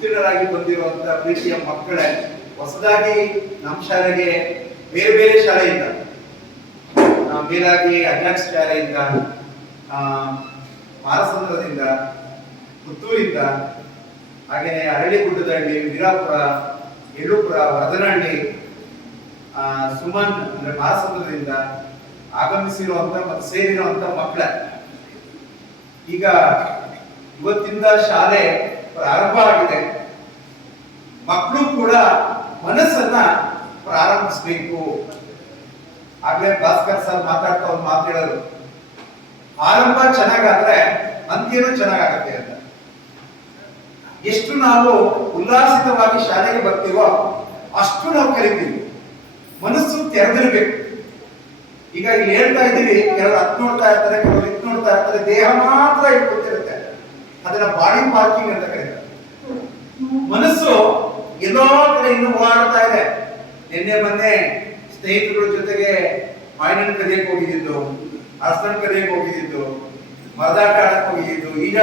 ಉತ್ತೀರ್ಣರಾಗಿ ಬಂದಿರುವಂತ ಪ್ರೀತಿಯ ಮಕ್ಕಳೇ, ಹೊಸದಾಗಿ ನಮ್ಮ ಶಾಲೆಗೆ ಬೇರೆ ಬೇರೆ ಶಾಲೆಯಿಂದ ಮೇಲಾಗಿ ಅಜ್ಞಾಕ್ಷ ಶಾಲೆಯಿಂದ ಮಾರಸಂದ್ರದಿಂದ, ಪುತ್ತೂರಿಂದ, ಹಾಗೆಯೇ ಅರಳಿಗುಡ್ಡದಹಳ್ಳಿ ವೀರಾಪುರ ಎಳ್ಳುಪುರ ವರದನಹಳ್ಳಿ ಸುಮನ್, ಅಂದ್ರೆ ಮಾರಸಂದ್ರದಿಂದ ಆಗಮಿಸಿರುವಂತ ಮತ್ತು ಸೇರಿರುವಂತ ಮಕ್ಕಳ. ಈಗ ಇವತ್ತಿಂದ ಶಾಲೆ ಪ್ರಾರಂಭ ಆಗಿದೆ. ಮಕ್ಕಳು ಕೂಡ ಮನಸ್ಸನ್ನ ಪ್ರಾರಂಭಿಸಬೇಕು. ಆಗ್ಲೇ ಭಾಸ್ಕರ್ ಸರ್ ಮಾತಾಡ್ತಾ ಒಂದು ಮಾತು ಹೇಳೋದು. ಆರಂಭ ಚೆನ್ನಾಗಾದ್ರೆ ಅಂತ್ಯನೂ ಚೆನ್ನಾಗಾಗತ್ತೆ ಅಂತ. ಎಷ್ಟು ನಾವು ಉಲ್ಲಾಸಿತವಾಗಿ ಶಾಲೆಗೆ ಬರ್ತೀವೋ ಅಷ್ಟು ನಾವು ಕಲಿತೀವಿ. ಮನಸ್ಸು ತೆರೆದಿರ್ಬೇಕು. ಈಗ ಇಲ್ಲಿ ಹೇಳ್ತಾ ಇದ್ದೀವಿ, ಕೆಲವರು ಹತ್ತು ನೋಡ್ತಾ ಇರ್ತಾರೆ, ಕೆಲವರು ಇತ್ತು ನೋಡ್ತಾ ಇರ್ತಾರೆ, ದೇಹ ಮಾತ್ರ ಕೂತಿರುತ್ತೆ ಅದನ್ನ ಬಾಡಿ ಪಾರ್ಕಿಂಗ್ ಅಂತ ಕರೀತಾರೆ. ಮನಸ್ಸು ಎಲ್ಲೋ ಕಡೆ ಇನ್ನು ಓಡಾಡ್ತಾ ಇದೆ. ನಿನ್ನೆ ಮೊನ್ನೆ ಸ್ನೇಹಿತರ ಜೊತೆಗೆ ಮಾಯಿನ ಕದಿಯಕ್ಕೆ ಹೋಗಿದ್ದು ಆಸನ ಕದಿಯಕ್ಕೆ ಹೋಗಿದ್ದು, ಮರದಾಟ ಆಡಕ್ಕೆ ಹೋಗಿದ್ದು ಈಜಾಡ